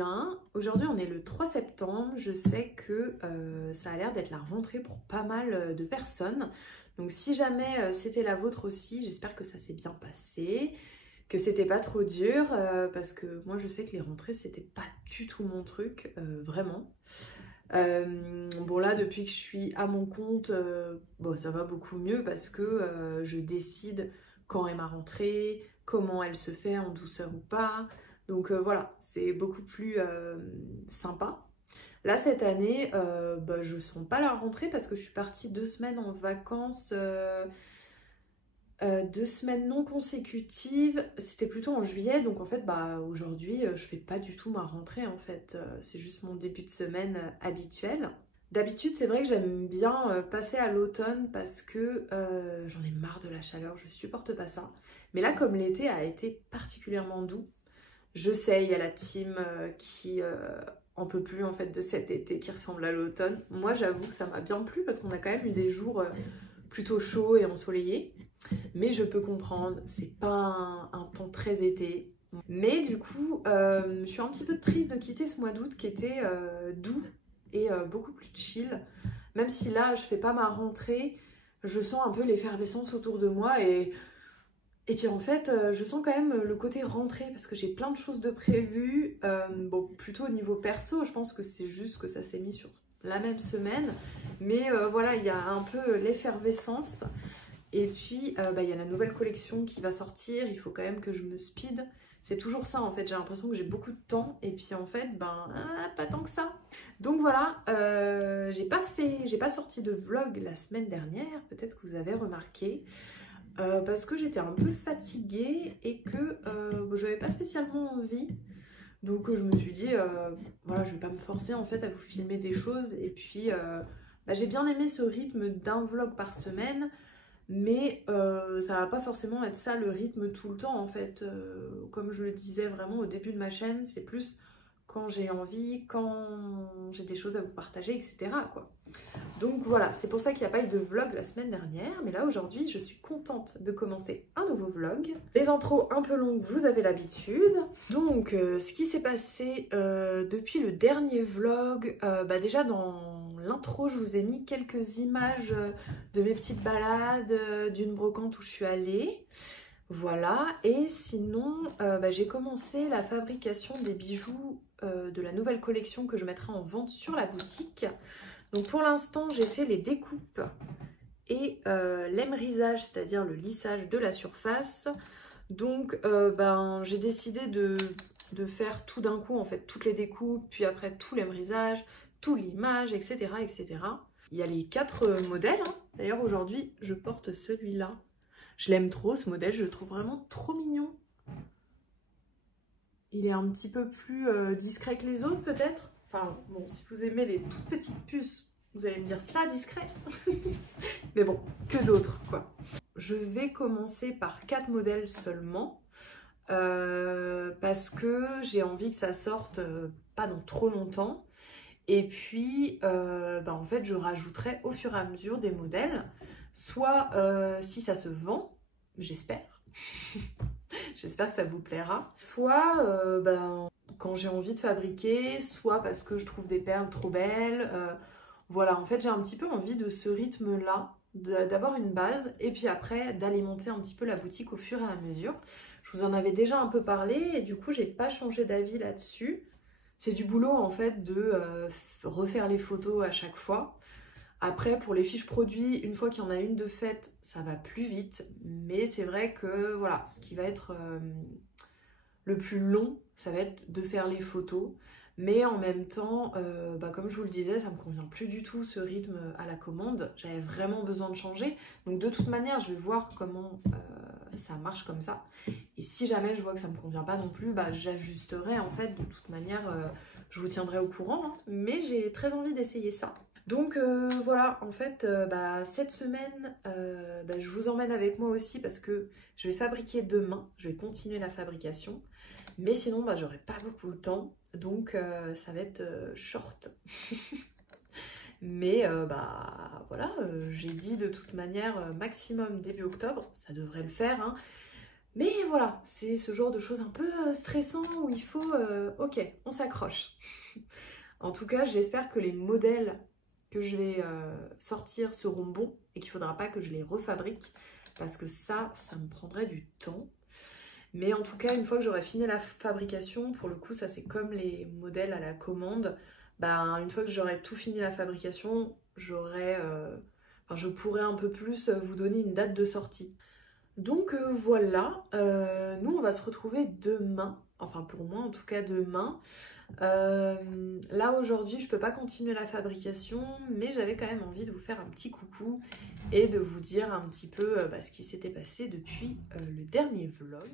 bien. Aujourd'hui on est le 3 septembre, je sais que ça a l'air d'être la rentrée pour pas mal de personnes. Donc si jamais c'était la vôtre aussi, j'espère que ça s'est bien passé, que c'était pas trop dur, parce que moi je sais que les rentrées c'était pas du tout mon truc, vraiment. Bon là depuis que je suis à mon compte, bon ça va beaucoup mieux parce que je décide quand est ma rentrée, comment elle se fait en douceur ou pas. Donc voilà, c'est beaucoup plus sympa. Là cette année, je sens pas la rentrée parce que je suis partie 2 semaines en vacances, 2 semaines non consécutives. C'était plutôt en juillet, donc en fait aujourd'hui je fais pas du tout ma rentrée en fait. C'est juste mon début de semaine habituel. D'habitude c'est vrai que j'aime bien passer à l'automne parce que j'en ai marre de la chaleur, je supporte pas ça. Mais là comme l'été a été particulièrement doux, je sais, il y a la team qui en peut plus en fait de cet été qui ressemble à l'automne. Moi j'avoue que ça m'a bien plu parce qu'on a quand même eu des jours plutôt chauds et ensoleillés. Mais je peux comprendre, c'est pas un temps très été. Mais du coup, je suis un petit peu triste de quitter ce mois d'août qui était doux et beaucoup plus chill. Même si là je fais pas ma rentrée, je sens un peu l'effervescence autour de moi et puis en fait, je sens quand même le côté rentrée parce que j'ai plein de choses de prévues. Bon, plutôt au niveau perso, je pense que c'est juste que ça s'est mis sur la même semaine. Mais voilà, il y a un peu l'effervescence. Et puis, il y a la nouvelle collection qui va sortir. Il faut quand même que je me speed. C'est toujours ça en fait, j'ai l'impression que j'ai beaucoup de temps. Et puis en fait, pas tant que ça. Donc voilà, j'ai pas sorti de vlog la semaine dernière. Peut-être que vous avez remarqué. Parce que j'étais un peu fatiguée et que j'avais pas spécialement envie. Donc je me suis dit, voilà, je vais pas me forcer en fait à vous filmer des choses. Et puis j'ai bien aimé ce rythme d'un vlog par semaine, mais ça va pas forcément être ça le rythme tout le temps en fait. Comme je le disais vraiment au début de ma chaîne, c'est plus quand j'ai envie, quand j'ai des choses à vous partager, etc. quoi. Donc voilà, c'est pour ça qu'il n'y a pas eu de vlog la semaine dernière, mais là aujourd'hui je suis contente de commencer un nouveau vlog. Les intros un peu longues, vous avez l'habitude. Donc ce qui s'est passé depuis le dernier vlog, déjà dans l'intro je vous ai mis quelques images de mes petites balades, d'une brocante où je suis allée. Voilà, et sinon j'ai commencé la fabrication des bijoux de la nouvelle collection que je mettrai en vente sur la boutique. Donc pour l'instant j'ai fait les découpes et l'émrisage, c'est-à-dire le lissage de la surface. Donc j'ai décidé de faire tout d'un coup en fait, toutes les découpes, puis après tout l'émrisage, tout l'image, etc., etc. Il y a les 4 modèles, hein. D'ailleurs aujourd'hui je porte celui-là. Je l'aime trop ce modèle, je le trouve vraiment trop mignon. Il est un petit peu plus discret que les autres peut-être. Enfin bon, si vous aimez les toutes petites puces, vous allez me dire ça discret. Mais bon, que d'autres quoi. Je vais commencer par 4 modèles seulement. Parce que j'ai envie que ça sorte pas dans trop longtemps. Et puis en fait je rajouterai au fur et à mesure des modèles. Soit si ça se vend, j'espère. J'espère que ça vous plaira. Soit quand j'ai envie de fabriquer, soit parce que je trouve des perles trop belles. Voilà, en fait j'ai un petit peu envie de ce rythme-là, d'avoir une base et puis après d'alimenter un petit peu la boutique au fur et à mesure. Je vous en avais déjà un peu parlé et du coup j'ai pas changé d'avis là-dessus. C'est du boulot en fait de refaire les photos à chaque fois. Après, pour les fiches produits, une fois qu'il y en a une de faite, ça va plus vite. Mais c'est vrai que voilà, ce qui va être le plus long, ça va être de faire les photos. Mais en même temps, comme je vous le disais, ça me convient plus du tout ce rythme à la commande. J'avais vraiment besoin de changer. Donc de toute manière, je vais voir comment ça marche comme ça. Et si jamais je vois que ça me convient pas non plus, j'ajusterai en fait. De toute manière, je vous tiendrai au courant. Hein. Mais j'ai très envie d'essayer ça. Donc voilà, en fait, cette semaine, je vous emmène avec moi aussi parce que je vais fabriquer demain, je vais continuer la fabrication. Mais sinon, j'aurai pas beaucoup de temps, donc ça va être short. Mais voilà, j'ai dit de toute manière maximum début octobre, ça devrait le faire. Hein. Mais voilà, c'est ce genre de choses un peu stressant où il faut, ok, on s'accroche. En tout cas, j'espère que les modèles que je vais sortir seront bons et qu'il ne faudra pas que je les refabrique parce que ça me prendrait du temps. Mais en tout cas, une fois que j'aurai fini la fabrication, pour le coup, ça c'est comme les modèles à la commande. Ben, une fois que j'aurai tout fini la fabrication, je pourrai un peu plus vous donner une date de sortie. Donc voilà, nous on va se retrouver demain, enfin pour moi en tout cas demain. Là aujourd'hui je peux pas continuer la fabrication, mais j'avais quand même envie de vous faire un petit coucou et de vous dire un petit peu ce qui s'était passé depuis le dernier vlog.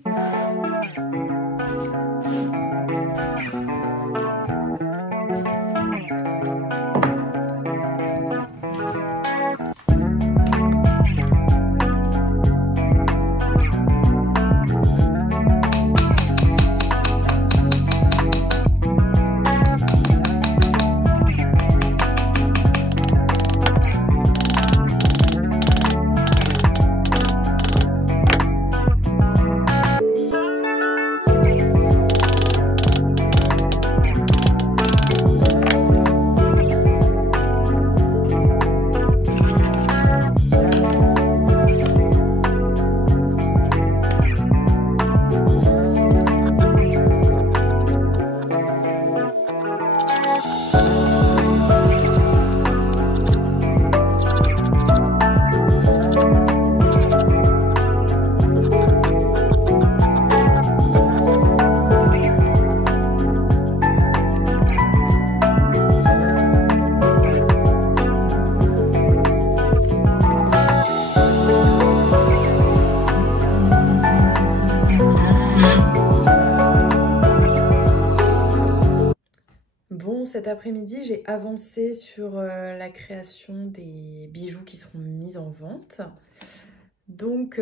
Cet après-midi, j'ai avancé sur la création des bijoux qui seront mis en vente. Donc,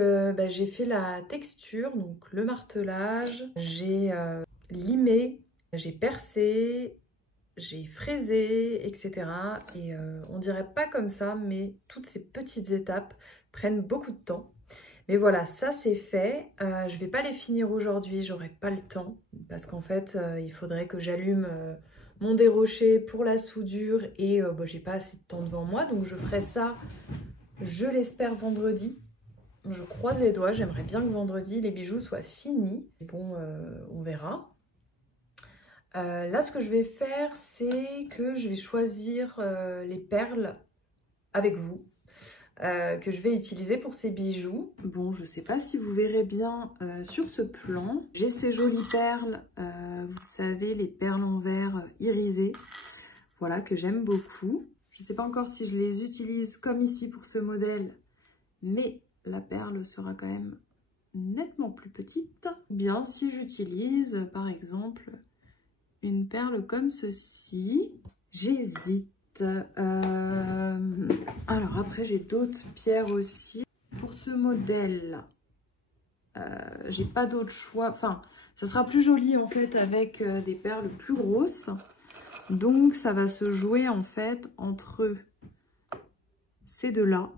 j'ai fait la texture, donc le martelage, j'ai limé, j'ai percé, j'ai fraisé, etc. Et on dirait pas comme ça, mais toutes ces petites étapes prennent beaucoup de temps. Mais voilà, ça c'est fait. Je vais pas les finir aujourd'hui, j'aurai pas le temps. Parce qu'en fait, il faudrait que j'allume mon dérocher pour la soudure et j'ai pas assez de temps devant moi. Donc je ferai ça, je l'espère, vendredi. Je croise les doigts, j'aimerais bien que vendredi les bijoux soient finis. Bon, on verra. Là, ce que je vais faire, c'est que je vais choisir les perles avec vous. Que je vais utiliser pour ces bijoux. Bon, je sais pas si vous verrez bien sur ce plan. J'ai ces jolies perles, vous savez, les perles en verre irisées, voilà, que j'aime beaucoup. Je sais pas encore si je les utilise comme ici pour ce modèle, mais la perle sera quand même nettement plus petite. Ou bien si j'utilise, par exemple, une perle comme ceci, j'hésite. Alors après j'ai d'autres pierres aussi. Pour ce modèle, j'ai pas d'autre choix. Enfin, ça sera plus joli en fait avec des perles plus grosses. Donc ça va se jouer en fait entre ces deux-là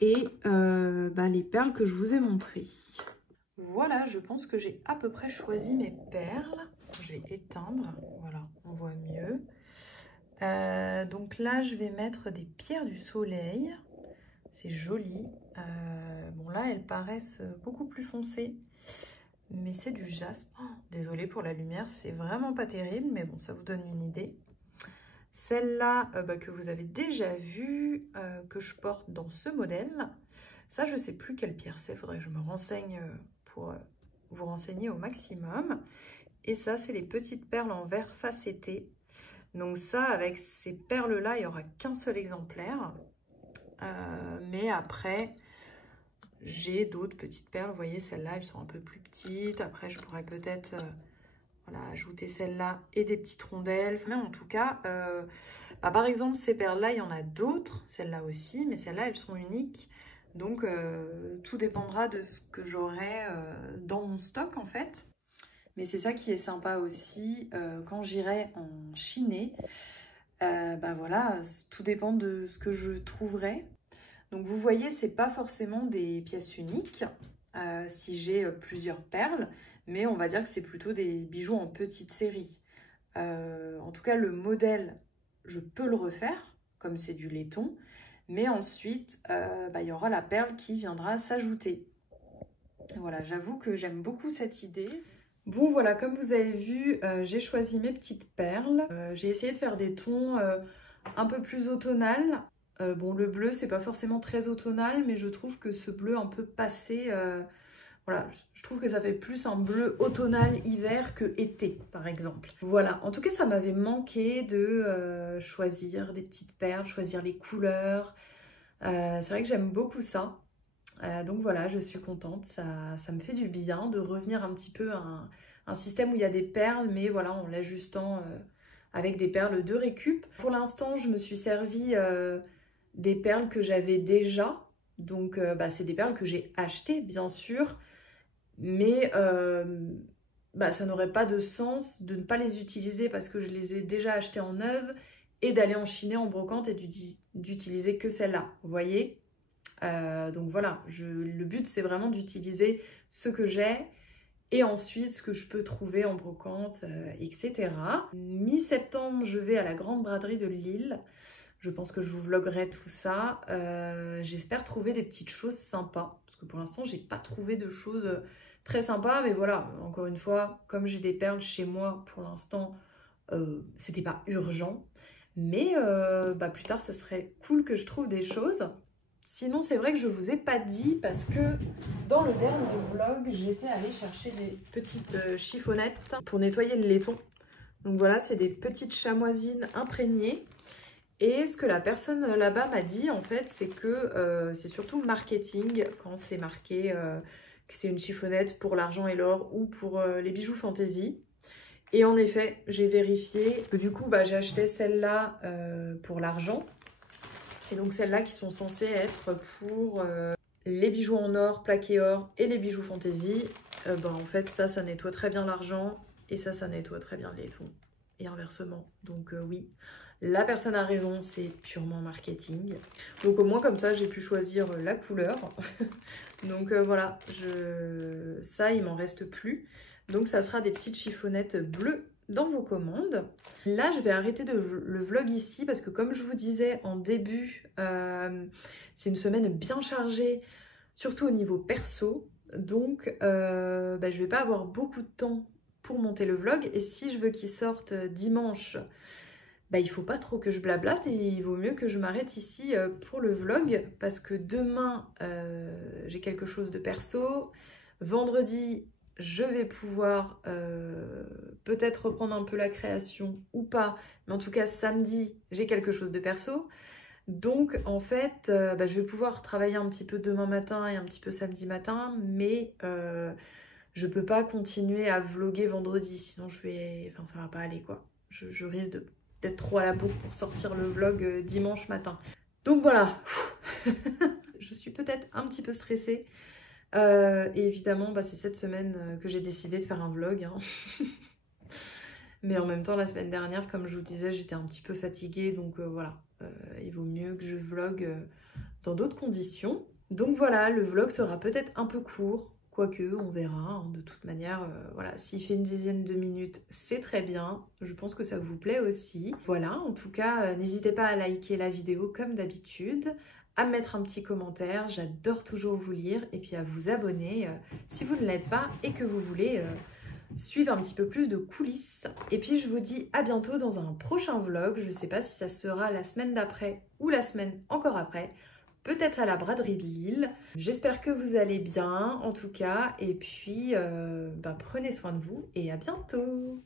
et les perles que je vous ai montrées. Voilà, je pense que j'ai à peu près choisi mes perles. Je vais éteindre, voilà, on voit mieux. Donc là, je vais mettre des pierres du soleil. C'est joli. Bon, là, elles paraissent beaucoup plus foncées. Mais c'est du jaspe. Oh, désolée pour la lumière, c'est vraiment pas terrible. Mais bon, ça vous donne une idée. Celle-là, que vous avez déjà vue, que je porte dans ce modèle. Ça, je sais plus quelle pierre c'est. Il faudrait que je me renseigne pour vous renseigner au maximum. Et ça, c'est les petites perles en verre facetté. Donc ça, avec ces perles-là, il n'y aura qu'un seul exemplaire. Mais après, j'ai d'autres petites perles. Vous voyez, celles-là, elles sont un peu plus petites. Après, je pourrais peut-être voilà, ajouter celle-là et des petites rondelles. Mais en tout cas, par exemple, ces perles-là, il y en a d'autres. Celles-là aussi, mais celles-là, elles sont uniques. Donc, tout dépendra de ce que j'aurai dans mon stock, en fait. Mais c'est ça qui est sympa aussi, quand j'irai en Chine, voilà, tout dépend de ce que je trouverai. Donc vous voyez, c'est pas forcément des pièces uniques. si j'ai plusieurs perles, mais on va dire que c'est plutôt des bijoux en petite série. En tout cas, le modèle, je peux le refaire, comme c'est du laiton, mais ensuite, il y aura la perle qui viendra s'ajouter. Voilà, j'avoue que j'aime beaucoup cette idée. Bon voilà, comme vous avez vu, j'ai choisi mes petites perles. J'ai essayé de faire des tons un peu plus automnal. Bon, le bleu, c'est pas forcément très automnal, mais je trouve que ce bleu un peu passé, voilà, je trouve que ça fait plus un bleu automnal hiver que été, par exemple. Voilà, en tout cas, ça m'avait manqué de choisir des petites perles, choisir les couleurs. C'est vrai que j'aime beaucoup ça. Donc voilà, je suis contente, ça me fait du bien de revenir un petit peu à un système où il y a des perles, mais voilà, en l'ajustant avec des perles de récup. Pour l'instant, je me suis servi des perles que j'avais déjà, donc c'est des perles que j'ai achetées, bien sûr, mais ça n'aurait pas de sens de ne pas les utiliser parce que je les ai déjà achetées en neuve et d'aller en chiner en brocante et d'utiliser que celle-là, vous voyez? Donc voilà, le but c'est vraiment d'utiliser ce que j'ai et ensuite ce que je peux trouver en brocante, etc. Mi-septembre, je vais à la Grande Braderie de Lille. Je pense que je vous vloggerai tout ça. J'espère trouver des petites choses sympas parce que pour l'instant, j'ai pas trouvé de choses très sympas. Mais voilà, encore une fois, comme j'ai des perles chez moi pour l'instant, c'était pas urgent. Mais plus tard, ça serait cool que je trouve des choses. Sinon, c'est vrai que je vous ai pas dit parce que dans le dernier vlog, j'étais allée chercher des petites chiffonnettes pour nettoyer le laiton. Donc voilà, c'est des petites chamoisines imprégnées. Et ce que la personne là-bas m'a dit, en fait, c'est que c'est surtout marketing quand c'est marqué que c'est une chiffonnette pour l'argent et l'or ou pour les bijoux fantaisie. Et en effet, j'ai vérifié que du coup, j'ai acheté celle-là pour l'argent. Et donc celles-là qui sont censées être pour les bijoux en or, plaqué or et les bijoux fantaisie. En fait, ça nettoie très bien l'argent et ça nettoie très bien le laiton. Et inversement. Donc oui, la personne a raison, c'est purement marketing. Donc au moins comme ça, j'ai pu choisir la couleur. Donc voilà, ça, il m'en reste plus. Donc ça sera des petites chiffonnettes bleues dans vos commandes. Là, je vais arrêter le vlog ici parce que comme je vous disais en début, c'est une semaine bien chargée, surtout au niveau perso. Donc, je vais pas avoir beaucoup de temps pour monter le vlog. Et si je veux qu'il sorte dimanche, il faut pas trop que je blablate et il vaut mieux que je m'arrête ici pour le vlog parce que demain, j'ai quelque chose de perso. Vendredi, je vais pouvoir peut-être reprendre un peu la création ou pas, mais en tout cas samedi, j'ai quelque chose de perso. Donc en fait, je vais pouvoir travailler un petit peu demain matin et un petit peu samedi matin, mais je peux pas continuer à vlogger vendredi, sinon ça va pas aller quoi. Je risque d'être trop à la bourre pour sortir le vlog dimanche matin. Donc voilà, je suis peut-être un petit peu stressée. Et évidemment, c'est cette semaine que j'ai décidé de faire un vlog. Hein. Mais en même temps, la semaine dernière, comme je vous disais, j'étais un petit peu fatiguée. Donc voilà, il vaut mieux que je vlogue dans d'autres conditions. Donc voilà, le vlog sera peut-être un peu court. Quoique, on verra. Hein. De toute manière, voilà, s'il fait une dizaine de minutes, c'est très bien. Je pense que ça vous plaît aussi. Voilà, en tout cas, n'hésitez pas à liker la vidéo comme d'habitude, à me mettre un petit commentaire, j'adore toujours vous lire, et puis à vous abonner si vous ne l'êtes pas et que vous voulez suivre un petit peu plus de coulisses. Et puis je vous dis à bientôt dans un prochain vlog, je ne sais pas si ça sera la semaine d'après ou la semaine encore après, peut-être à la braderie de Lille. J'espère que vous allez bien en tout cas, et puis prenez soin de vous et à bientôt.